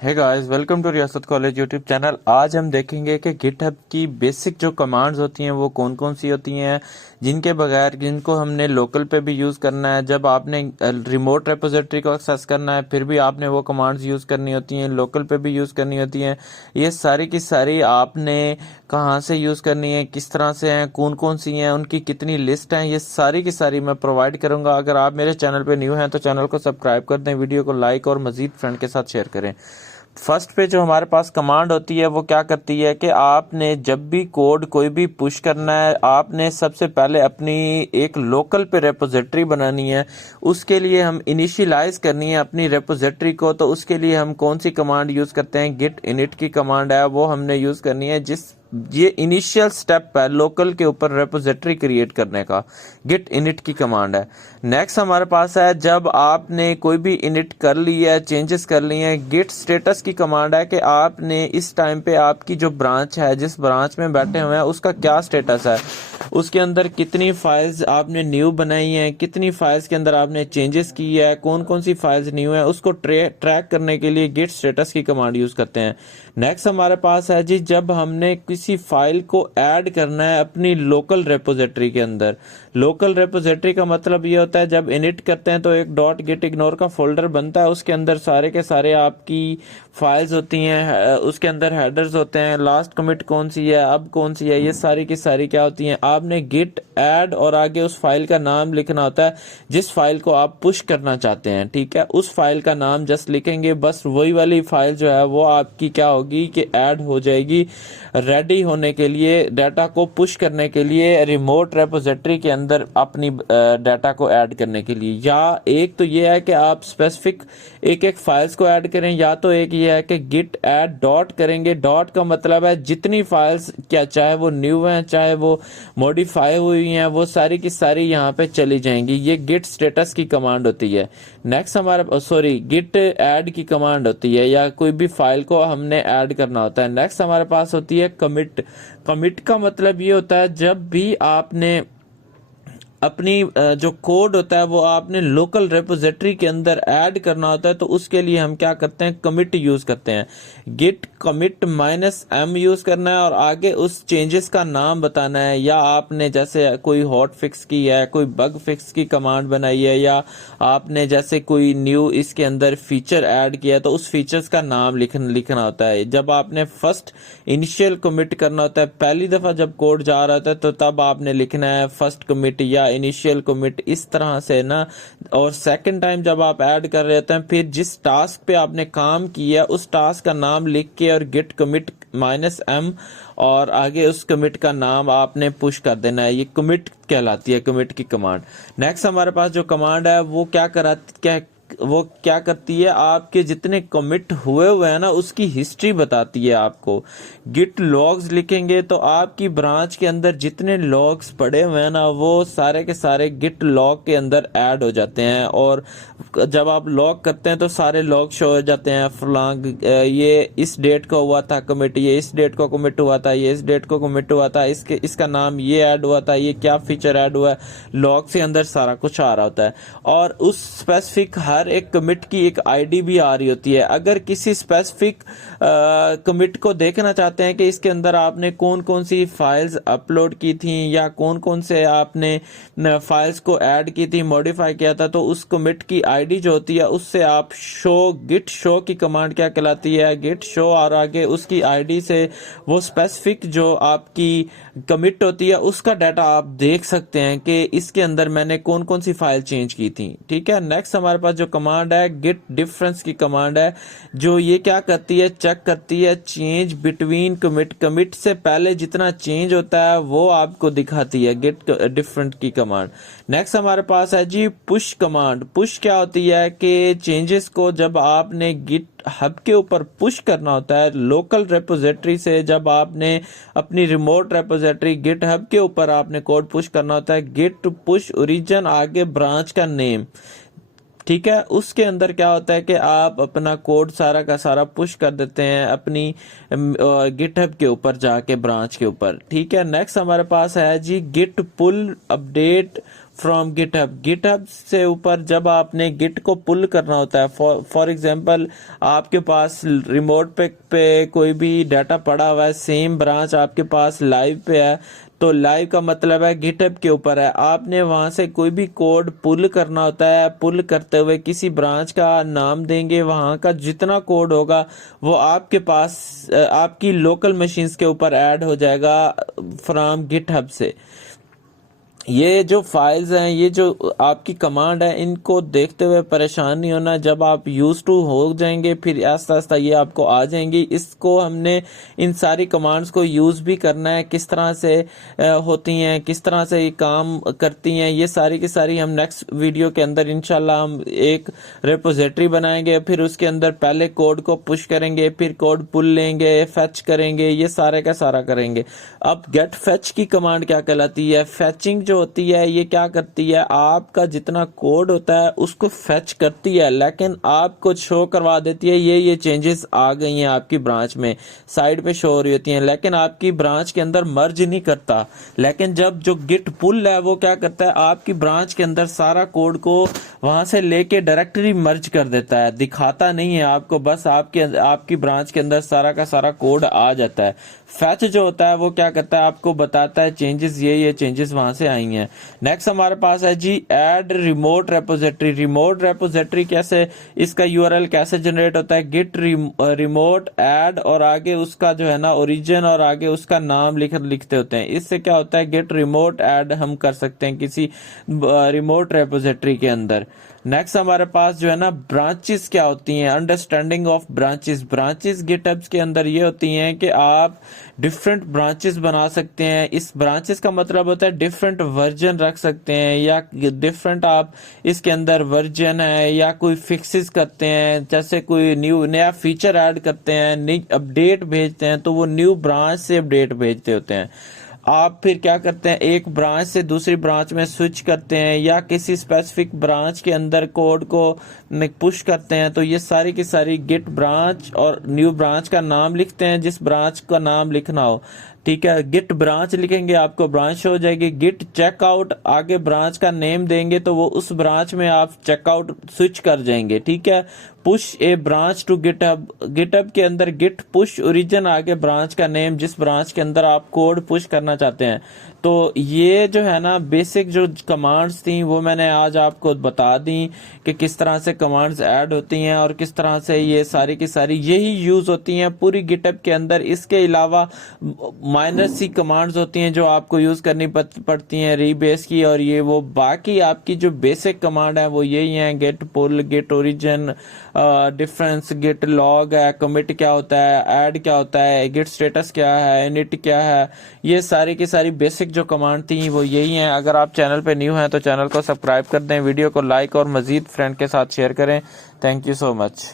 Hey guys, welcome to रियासत college YouTube channel. आज हम देखेंगे कि गिटहब की बेसिक जो कमांड्स होती हैं वो कौन कौन सी होती हैं, जिनके बगैर जिनको हमने लोकल पे भी यूज़ करना है, जब आपने रिमोट रेपोजिटरी को एक्सेस करना है फिर भी आपने वो कमांड्स यूज़ करनी होती हैं, लोकल पे भी यूज़ करनी होती हैं। ये सारी की सारी आपने कहाँ से यूज़ करनी है, किस तरह से हैं, कौन कौन सी हैं, उनकी कितनी लिस्ट हैं, ये सारी की सारी मैं प्रोवाइड करूँगा। अगर आप मेरे चैनल पर न्यू हैं तो चैनल को सब्सक्राइब कर दें, वीडियो को लाइक और मज़ीद फ्रेंड के साथ शेयर करें। फर्स्ट पे जो हमारे पास कमांड होती है वो क्या करती है कि आपने जब भी कोड कोई भी पुश करना है, आपने सबसे पहले अपनी एक लोकल पे रेपोजिटरी बनानी है। उसके लिए हम इनिशियलाइज करनी है अपनी रेपोजिटरी को, तो उसके लिए हम कौन सी कमांड यूज़ करते हैं, गिट इनिट की कमांड है वो हमने यूज़ करनी है। ये इनिशियल स्टेप है लोकल के ऊपर रेपोजिटरी क्रिएट करने का, गिट इनिट की कमांड है। नेक्स्ट हमारे पास है, जब आपने कोई भी इनिट कर ली है, चेंजेस कर लिए हैं, गिट स्टेटस की कमांड है कि आपने इस टाइम पे आपकी जो ब्रांच है, जिस ब्रांच में बैठे हुए हैं, उसका क्या स्टेटस है, उसके अंदर कितनी फाइल्स आपने न्यू बनाई हैं, कितनी फाइल्स के अंदर आपने चेंजेस की है, कौन कौन सी फाइल्स न्यू है, उसको ट्रैक करने के लिए गिट स्टेटस की कमांड यूज करते हैं। नेक्स्ट हमारे पास है जी, जब हमने किसी फाइल को ऐड करना है अपनी लोकल रेपोजिटरी के अंदर। लोकल रेपोजिटरी का मतलब ये होता है, जब इनिट करते हैं तो एक डॉट गिट इग्नोर का फोल्डर बनता है, उसके अंदर सारे के सारे आपकी फाइल्स होती हैं, उसके अंदर हेडर्स होते हैं, लास्ट कमिट कौन सी है, अब कौन सी है, ये सारी की सारी क्या होती हैं। आपने गिट ऐड और आगे उस फाइल का नाम लिखना होता है जिस फाइल को आप पुश करना चाहते हैं, ठीक है। उस फाइल का नाम जस्ट लिखेंगे, बस वही वाली फाइल जो है वो आपकी क्या होगी कि ऐड हो जाएगी, रेडी होने के लिए, डाटा को पुश करने के लिए, रिमोट रेपोजिटरी के अंदर अपनी डाटा को ऐड करने के लिए। या एक तो ये है कि आप स्पेसिफिक एक एक फाइल्स को ऐड करें, या तो एक ये है कि गिट ऐड डॉट करेंगे। डॉट का मतलब है जितनी फाइल्स, क्या चाहे वो न्यू हैं चाहे वो मॉडिफाई हुई हैं, वो सारी की सारी यहाँ पे चली जाएंगी। ये गिट स्टेटस की कमांड होती है। नेक्स्ट हमारे गिट ऐड की कमांड होती है, या कोई भी फाइल को हमने ऐड करना होता है। नेक्स्ट हमारे पास होती है कमिट। कमिट का मतलब ये होता है, जब भी आपने अपनी जो कोड होता है वो आपने लोकल रेपोजिटरी के अंदर ऐड करना होता है, तो उसके लिए हम क्या करते हैं, कमिट यूज करते हैं। गिट कमिट -m यूज करना है और आगे उस चेंजेस का नाम बताना है। या आपने जैसे कोई हॉट फिक्स की है, कोई बग फिक्स की कमांड बनाई है, या आपने जैसे कोई न्यू इसके अंदर फीचर ऐड किया है, तो उस फीचर्स का नाम लिखना होता है। जब आपने फर्स्ट इनिशियल कमिट करना होता है, पहली दफा जब कोड जा रहा होता है, तो तब आपने लिखना है फर्स्ट कमिट या इनिशियल कमिट, इस तरह से ना। और सेकंड टाइम जब आप ऐड कर रहे होते हैं, फिर जिस टास्क पे आपने काम किया उस टास्क का नाम लिख के और गिट कमिट -m और आगे उस कमिट का नाम आपने पुश कर देना है। ये कमिट कहलाती है, कमिट की कमांड। नेक्स्ट हमारे पास जो कमांड है वो वो क्या करती है, आपके जितने कमिट हुए हैं ना उसकी हिस्ट्री बताती है आपको। गिट लॉग्स लिखेंगे तो आपकी ब्रांच के अंदर जितने लॉग्स पड़े हुए हैं ना वो सारे के सारे गिट लॉग के अंदर ऐड हो जाते हैं। और जब आप लॉग करते हैं तो सारे लॉग शो हो जाते हैं, फलांग ये इस डेट को हुआ था कमिट, ये इस डेट को कमिट हुआ था, ये इस डेट को कमिट हुआ था, इसका नाम ये ऐड हुआ था, ये क्या फीचर ऐड हुआ है, लॉग से अंदर सारा कुछ आ रहा होता है। और उस स्पेसिफिक हर एक कमिट की एक आईडी भी आ रही होती है। अगर किसी स्पेसिफिक कमिट को देखना चाहते हैं कि इसके अंदर आपने कौन कौन सी फाइल्स अपलोड की थी या कौन कौन से आपने फाइल्स को ऐड की थी, मॉडिफाई किया था, तो उस कमिट की आईडी जो होती है उससे आप गिट शो की कमांड क्या कहलाती है, गिट शो, और आगे उसकी आईडी से वो स्पेसिफिक जो आपकी कमिट होती है उसका डाटा आप देख सकते हैं कि इसके अंदर मैंने कौन कौन सी फाइल चेंज की थी, ठीक है। नेक्स्ट हमारे पास जो कमांड है गिट डिफरेंस की कमांड है, जो ये क्या करती है, चेक करती है चेंज बिटवीन कमिट। कमिट से पहले जितना चेंज होता है वो आपको दिखाती है गिट डिफरेंट की कमांड। नेक्स्ट हमारे पास है जी पुश कमांड। पुश क्या होती है कि चेंजेस को जब आपने गिट हब के ऊपर पुश करना होता है लोकल रेपोजिटरी से, जब आपने अपनी रिमोट रेपोजिटरी गिट हब के ऊपर आपने कोड पुश करना होता है, गिट पुश ओरिजिन आगे ब्रांच का नेम, ठीक है। उसके अंदर क्या होता है कि आप अपना कोड सारा का सारा पुश कर देते हैं अपनी गिटहब के ऊपर जाके, ब्रांच के ऊपर, ठीक है। नेक्स्ट हमारे पास है जी git pull update from GitHub. GitHub से ऊपर जब आपने गिट को पुल करना होता है, फॉर एग्जांपल आपके पास रिमोट पे कोई भी डाटा पड़ा हुआ है, सेम ब्रांच आपके पास लाइव पे है, तो लाइव का मतलब है गिटहब के ऊपर है। आपने वहां से कोई भी कोड पुल करना होता है, पुल करते हुए किसी ब्रांच का नाम देंगे, वहां का जितना कोड होगा वो आपके पास आपकी लोकल मशीन्स के ऊपर ऐड हो जाएगा फ्रॉम गिटहब से। ये जो फाइल्स हैं, ये जो आपकी कमांड है, इनको देखते हुए परेशान नहीं होना। जब आप यूज टू हो जाएंगे फिर आस्ता आस्ता ये आपको आ जाएंगी। इसको हमने इन सारी कमांड्स को यूज भी करना है, किस तरह से होती हैं, किस तरह से ये काम करती हैं, ये सारी की सारी हम नेक्स्ट वीडियो के अंदर इंशाल्लाह हम एक रिपोजिटरी बनाएंगे, फिर उसके अंदर पहले कोड को पुश करेंगे, फिर कोड पुल लेंगे, फेच करेंगे, ये सारे का सारा करेंगे। अब गेट फेच की कमांड क्या कहलाती है? फेचिंग जो होती है ये क्या करती है, आपका जितना कोड होता है उसको फेच करती है, लेकिन आपको शो करवा देती है ये चेंजेस आ गई हैं आपकी ब्रांच में, साइड पे शो हो रही होती हैं, लेकिन आपकी ब्रांच के अंदर मर्ज नहीं करता। लेकिन जब जो गिट पुल है वो क्या करता है, आपकी ब्रांच के अंदर सारा कोड को वहां से लेके डायरेक्टली मर्ज कर देता है, दिखाता नहीं है आपको, बस आपकी ब्रांच के अंदर सारा का सारा कोड आ जाता है। फेच जो होता है वो क्या करता है, आपको बताता है चेंजेस, ये चेंजेस वहां से आई हैं। नेक्स्ट हमारे पास है जी add remote repository. Remote repository कैसे, इसका यूआरएल कैसे जनरेट होता है, गिट रिमोट ऐड और आगे उसका जो है ना ओरिजिन और आगे उसका नाम लिखते होते हैं। इससे क्या होता है, गिट रिमोट ऐड हम कर सकते हैं किसी रिमोट रेपोजिटरी के अंदर। नेक्स्ट हमारे पास जो है ना ब्रांचेस क्या होती हैं, understanding of branches. Branches GitHub के अंदर ये होती हैं कि आप डिफरेंट ब्रांचेस बना सकते हैं। इस ब्रांचेस का मतलब होता है डिफरेंट वर्जन रख सकते हैं, या डिफरेंट आप इसके अंदर वर्जन है या कोई फिक्सेस करते हैं, जैसे कोई नया फीचर ऐड करते हैं, नई अपडेट भेजते हैं, तो वो न्यू ब्रांच से अपडेट भेजते होते हैं। आप फिर क्या करते हैं, एक ब्रांच से दूसरी ब्रांच में स्विच करते हैं या किसी स्पेसिफिक ब्रांच के अंदर कोड को पुश करते हैं, तो ये सारी की सारी गिट ब्रांच और न्यू ब्रांच का नाम लिखते हैं, जिस ब्रांच का नाम लिखना हो। ठीक है, गिट ब्रांच लिखेंगे आपको ब्रांच हो जाएगी। गिट चेकआउट, आगे ब्रांच का नेम देंगे तो वो उस ब्रांच में आप चेकआउट स्विच कर जाएंगे। ठीक है, push a branch to GitHub. GitHub के अंदर गिट पुश ओरिजिन, आगे ब्रांच का नेम, जिस ब्रांच के अंदर आप कोड पुश करना चाहते हैं। तो ये जो है ना बेसिक जो कमांड्स थी वो मैंने आज आपको बता दी कि किस तरह से कमांड्स ऐड होती हैं और किस तरह से ये सारी की सारी यही यूज होती हैं पूरी गिटहब के अंदर। इसके अलावा माइनर सी कमांड्स होती हैं जो आपको यूज करनी पड़ती हैं रीबेस की, और ये वो बाकी आपकी जो बेसिक कमांड है वो यही है, git pull, git origin, difference, git log है, कमिट क्या होता है, ऐड क्या होता है, गेट स्टेटस क्या है, इनिट क्या है, ये सारी की सारी बेसिक जो कमांड थी वो यही हैं। अगर आप चैनल पे न्यू हैं तो चैनल को सब्सक्राइब कर दें, वीडियो को लाइक और मजीद फ्रेंड के साथ शेयर करें। Thank you so much.